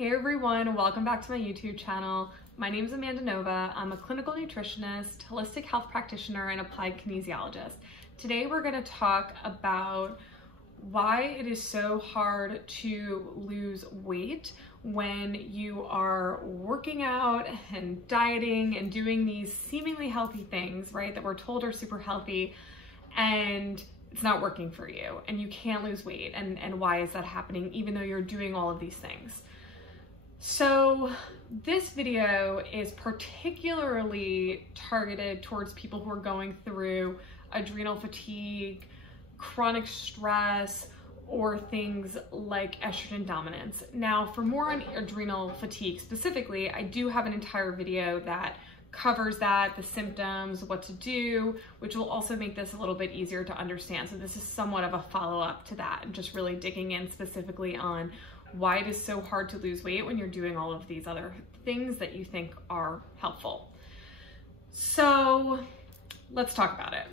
Hey everyone, welcome back to my YouTube channel. My name is Amanda Nova. I'm a clinical nutritionist, holistic health practitioner, and applied kinesiologist. Today we're going to talk about why it is so hard to lose weight when you are working out and dieting and doing these seemingly healthy things, right, that we're told are super healthy, and it's not working for you and you can't lose weight, and why is that happening even though you're doing all of these things. So this video is particularly targeted towards people who are going through adrenal fatigue, chronic stress, or things like estrogen dominance. Now, for more on adrenal fatigue specifically, I do have an entire video that covers that, the symptoms, what to do, which will also make this a little bit easier to understand. So this is somewhat of a follow-up to that, and just really digging in specifically on why it is so hard to lose weight when you're doing all of these other things that you think are helpful. So let's talk about it.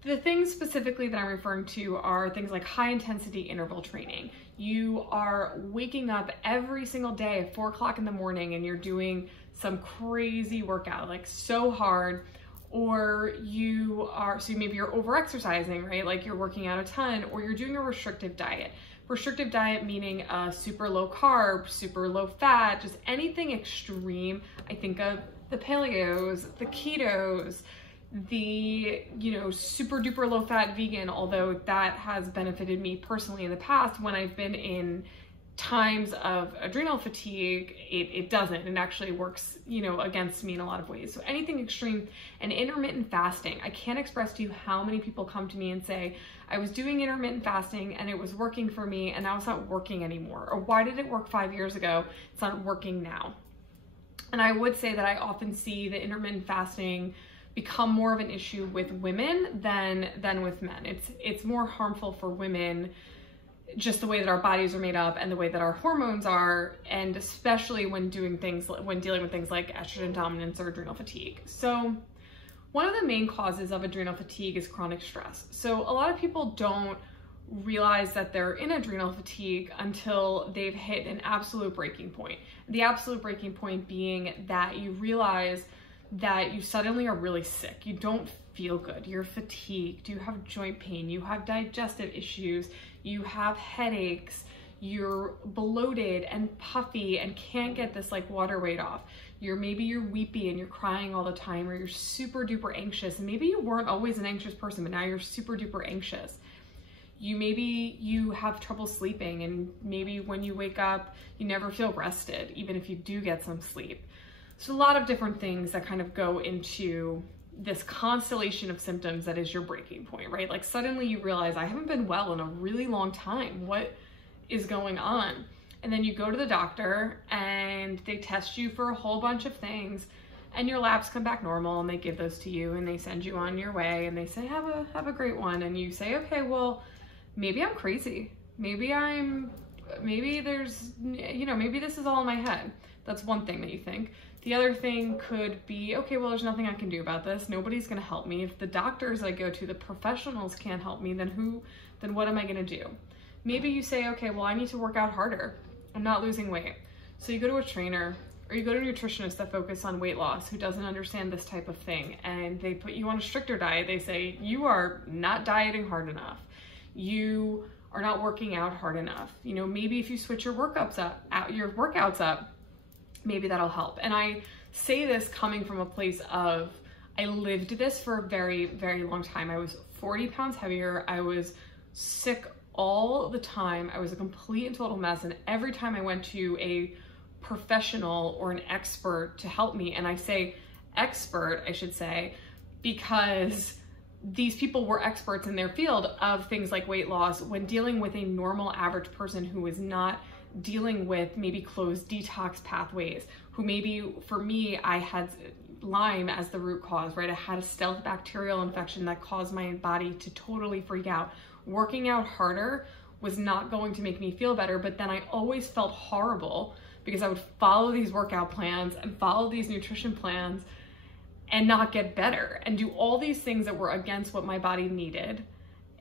The things specifically that I'm referring to are things like high intensity interval training. You are waking up every single day at 4 o'clock in the morning and you're doing some crazy workout, like so hard, or maybe you're over exercising, right? Like you're working out a ton, or you're doing a restrictive diet. Restrictive diet meaning super low carb, super low fat, just anything extreme. I think of the paleos, the ketos, the, super duper low fat vegan, although that has benefited me personally in the past when I've been in times of adrenal fatigue. It doesn't. It actually works, against me in a lot of ways. So anything extreme. And intermittent fasting. I can't express to you how many people come to me and say, I was doing intermittent fasting and it was working for me and now it's not working anymore. Or why did it work 5 years ago? It's not working now. And I would say that I often see the intermittent fasting become more of an issue with women than with men. It's more harmful for women, just the way that our bodies are made up and the way that our hormones are, and especially when dealing with things like estrogen dominance or adrenal fatigue. So one of the main causes of adrenal fatigue is chronic stress. So a lot of people don't realize that they're in adrenal fatigue until they've hit an absolute breaking point. The absolute breaking point being that you realize that you suddenly are really sick. You don't feel good. You're fatigued. You have joint pain. You have digestive issues. You have headaches. You're bloated and puffy and can't get this water weight off. Maybe you're weepy and you're crying all the time, or you're super duper anxious. And maybe you weren't always an anxious person, but now you're super duper anxious. Maybe you have trouble sleeping, and maybe when you wake up, you never feel rested, even if you do get some sleep. So a lot of different things that kind of go into this constellation of symptoms that is your breaking point, right? Like suddenly you realize, I haven't been well in a really long time. What is going on? And then you go to the doctor and they test you for a whole bunch of things, and your labs come back normal, and they give those to you and they send you on your way, and they say, have a great one. And you say, okay, well, maybe I'm crazy. Maybe there's, maybe this is all in my head. That's one thing that you think. The other thing could be, okay, well, there's nothing I can do about this. Nobody's gonna help me. If the doctors I go to, the professionals can't help me, then what am I gonna do? Maybe you say, okay, well, I need to work out harder. I'm not losing weight. So you go to a trainer, or you go to a nutritionist that focus on weight loss, who doesn't understand this type of thing, and they put you on a stricter diet. They say, you are not dieting hard enough. You are not working out hard enough. Maybe if you switch your workouts up, maybe that'll help. And I say this coming from a place of, I lived this for a very, very long time. I was 40 pounds heavier. I was sick all the time. I was a complete and total mess. And every time I went to a professional or an expert to help me, and I say expert, I should say, because these people were experts in their field of things like weight loss when dealing with a normal average person who was not dealing with maybe closed detox pathways, who maybe, for me, I had Lyme as the root cause, right? I had a stealth bacterial infection that caused my body to totally freak out. Working out harder was not going to make me feel better, but then I always felt horrible because I would follow these workout plans and follow these nutrition plans and not get better, and do all these things that were against what my body needed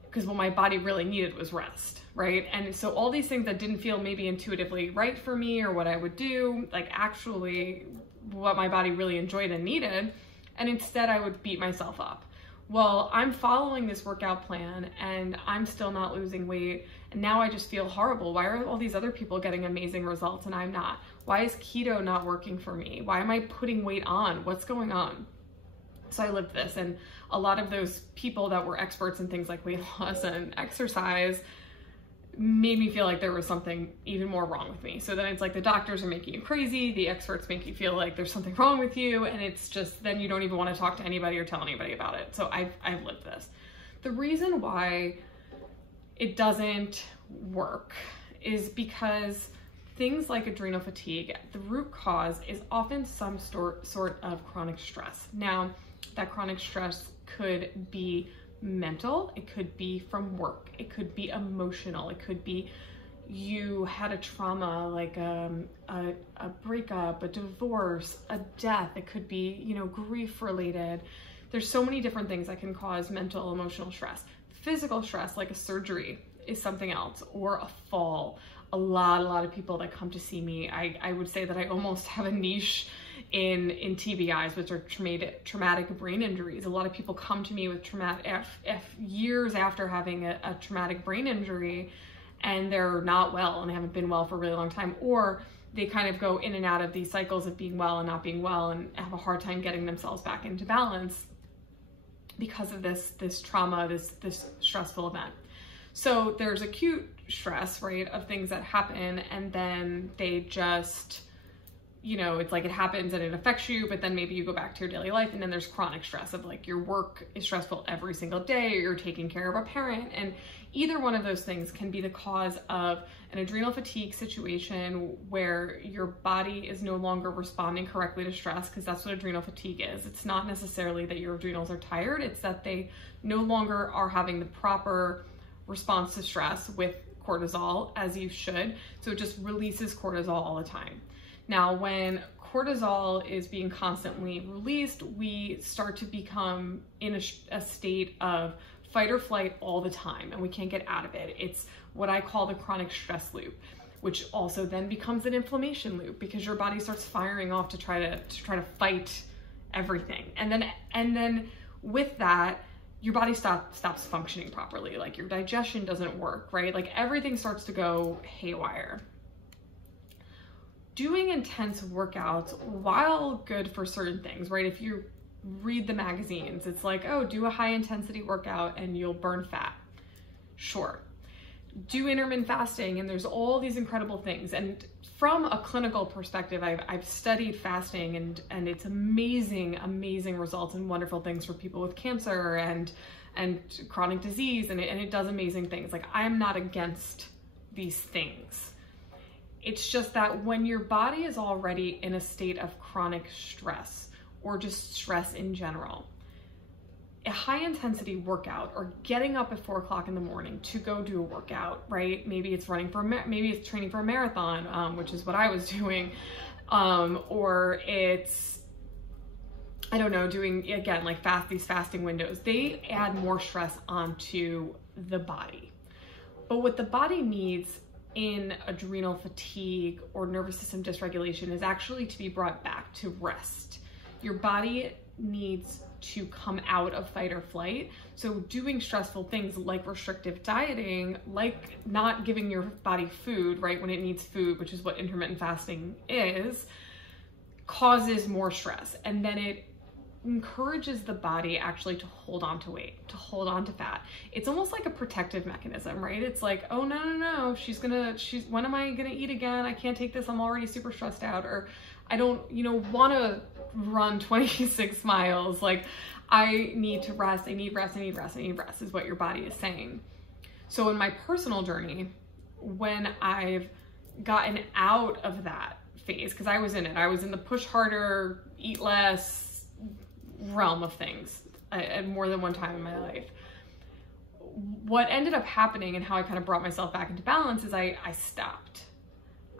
because what my body really needed was rest, right? And so all these things that didn't feel maybe intuitively right for me or what I would do, like actually what my body really enjoyed and needed, and instead I would beat myself up. Well, I'm following this workout plan and I'm still not losing weight, and now I just feel horrible. Why are all these other people getting amazing results and I'm not? Why is keto not working for me? Why am I putting weight on? What's going on? So I lived this, and a lot of those people that were experts in things like weight loss and exercise made me feel like there was something even more wrong with me. So then it's like the doctors are making you crazy, the experts make you feel like there's something wrong with you, and it's just, then you don't even want to talk to anybody or tell anybody about it. So I've lived this. The reason why it doesn't work is because things like adrenal fatigue, the root cause is often some sort of chronic stress. Now, that chronic stress could be mental, it could be from work, it could be emotional, it could be you had a trauma like a breakup, a divorce, a death, it could be, you know, grief related. There's so many different things that can cause mental, emotional stress. Physical stress, like a surgery, is something else, or a fall. A lot of people that come to see me, I would say that I almost have a niche in TBIs, which are traumatic brain injuries. A lot of people come to me with years after having a traumatic brain injury, and they're not well and haven't been well for a really long time, or they kind of go in and out of these cycles of being well and not being well and have a hard time getting themselves back into balance because of this trauma, this stressful event. So there's acute stress, right, of things that happen, and then they just, you know, it's like it happens and it affects you, but then maybe you go back to your daily life, and then there's chronic stress of like your work is stressful every single day, or you're taking care of a parent, and either one of those things can be the cause of an adrenal fatigue situation where your body is no longer responding correctly to stress, because that's what adrenal fatigue is. It's not necessarily that your adrenals are tired, it's that they no longer are having the proper response to stress with cortisol as you should. So it just releases cortisol all the time. Now, when cortisol is being constantly released, we start to become in a state of fight or flight all the time, and we can't get out of it. It's what I call the chronic stress loop, which also then becomes an inflammation loop, because your body starts firing off to try to fight everything. And then with that, your body stops functioning properly. Like your digestion doesn't work, right? Like everything starts to go haywire. Doing intense workouts, while good for certain things, right? If you read the magazines, it's like, oh, do a high intensity workout and you'll burn fat. Sure. Do intermittent fasting, and there's all these incredible things. And from a clinical perspective, I've studied fasting, and it's amazing results and wonderful things for people with cancer and chronic disease, and it does amazing things. Like, I'm not against these things. It's just that when your body is already in a state of chronic stress, or just stress in general, a high intensity workout, or getting up at 4 o'clock in the morning to go do a workout, right? Maybe it's maybe it's training for a marathon, which is what I was doing. Or it's, I don't know, doing, again, like these fasting windows. They add more stress onto the body. But what the body needs in adrenal fatigue or nervous system dysregulation is actually to be brought back to rest. Your body needs to come out of fight or flight. So doing stressful things like restrictive dieting, like not giving your body food, right, when it needs food, which is what intermittent fasting is, causes more stress. And then it encourages the body actually to hold on to weight, to hold on to fat. It's almost like a protective mechanism, right? It's like, oh, no, when am I gonna eat again? I can't take this, I'm already super stressed out. Or I don't, want to run 26 miles. Like, I need to rest, I need rest is what your body is saying. So in my personal journey, when I've gotten out of that phase, because I was in the push harder, eat less realm of things at more than one time in my life. What ended up happening and how I kind of brought myself back into balance is I stopped.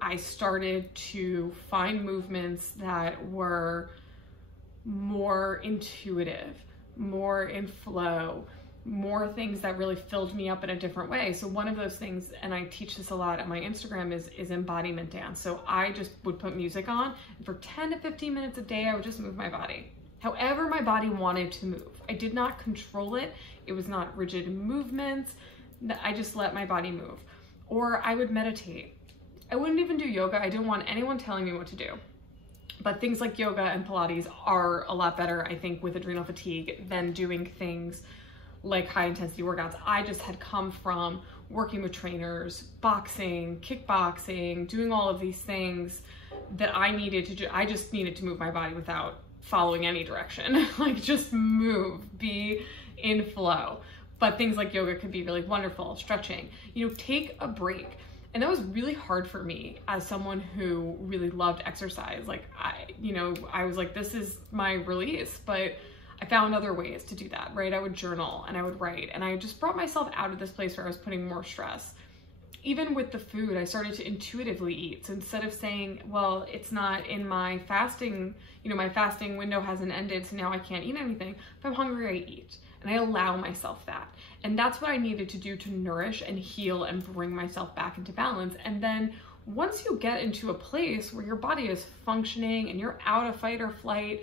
I started to find movements that were more intuitive, more in flow, more things that really filled me up in a different way. So one of those things, and I teach this a lot on my Instagram, is Embodiment Dance. So I just would put music on, and for 10 to 15 minutes a day, I would just move my body. However my body wanted to move. I did not control it. It was not rigid movements. I just let my body move. Or I would meditate. I wouldn't even do yoga. I didn't want anyone telling me what to do. But things like yoga and Pilates are a lot better, I think, with adrenal fatigue than doing things like high intensity workouts. I just had come from working with trainers, boxing, kickboxing, doing all of these things that I needed to do. I just needed to move my body without following any direction. Like, just move, be in flow. But things like yoga could be really wonderful, stretching, take a break. And that was really hard for me as someone who really loved exercise. Like, I was like, this is my release, but I found other ways to do that, right? I would journal and I would write, and I just brought myself out of this place where I was putting more stress. Even with the food, I started to intuitively eat. So instead of saying, well, it's not in my fasting, my fasting window hasn't ended, so now I can't eat anything. If I'm hungry, I eat. And I allow myself that. And that's what I needed to do to nourish and heal and bring myself back into balance. And then once you get into a place where your body is functioning and you're out of fight or flight,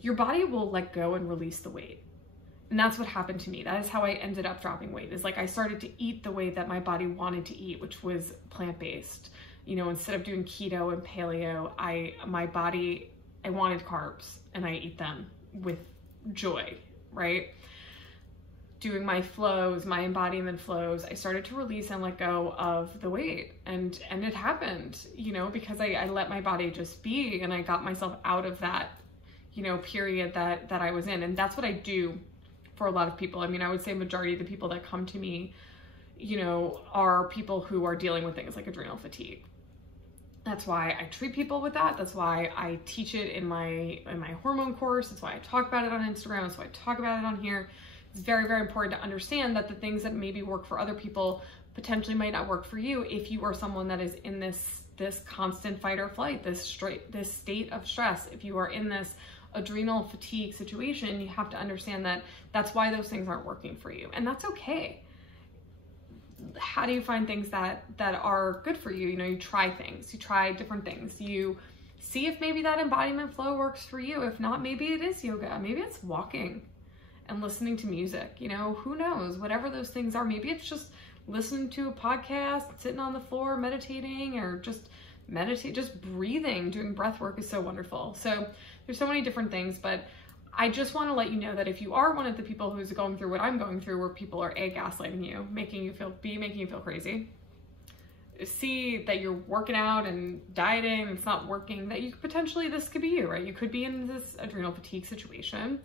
your body will let go and release the weight. And that's what happened to me. That is how I ended up dropping weight, is like I started to eat the way that my body wanted to eat, which was plant-based. Instead of doing keto and paleo, I wanted carbs and I eat them with joy, right? Doing my flows, my embodiment flows, I started to release and let go of the weight. And it happened, because I let my body just be, and I got myself out of that, period that I was in. And that's what I do for a lot of people. I mean, I would say majority of the people that come to me, are people who are dealing with things like adrenal fatigue. That's why I treat people with that. That's why I teach it in my hormone course. That's why I talk about it on Instagram. That's why I talk about it on here. It's very, very important to understand that the things that maybe work for other people potentially might not work for you if you are someone that is in this constant fight or flight, this state of stress. If you are in this adrenal fatigue situation, you have to understand that that's why those things aren't working for you. And that's okay. How do you find things that are good for you? You try things, you try different things. You see if maybe that embodiment flow works for you. If not, maybe it is yoga. Maybe it's walking and listening to music, who knows, whatever those things are. Maybe it's just listening to a podcast, sitting on the floor, meditating, or just breathing. Doing breath work is so wonderful. So there's so many different things, but I just want to let you know that if you are one of the people who's going through what I'm going through, where people are gaslighting you, making you feel crazy, see that you're working out and dieting and it's not working, that this could be you, right? You could be in this adrenal fatigue situation.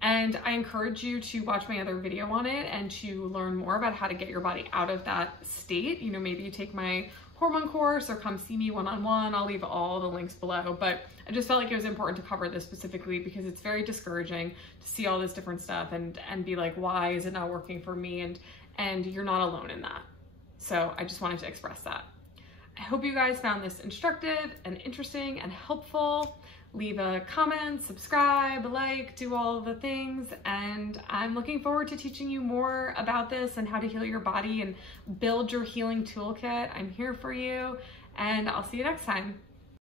And I encourage you to watch my other video on it and to learn more about how to get your body out of that state. Maybe you take my hormone course or come see me one-on-one. I'll leave all the links below, but I just felt like it was important to cover this specifically because it's very discouraging to see all this different stuff and be like, why is it not working for me? And you're not alone in that. So I just wanted to express that. I hope you guys found this instructive and interesting and helpful. Leave a comment, subscribe, do all the things. And I'm looking forward to teaching you more about this and how to heal your body and build your healing toolkit. I'm here for you, and I'll see you next time.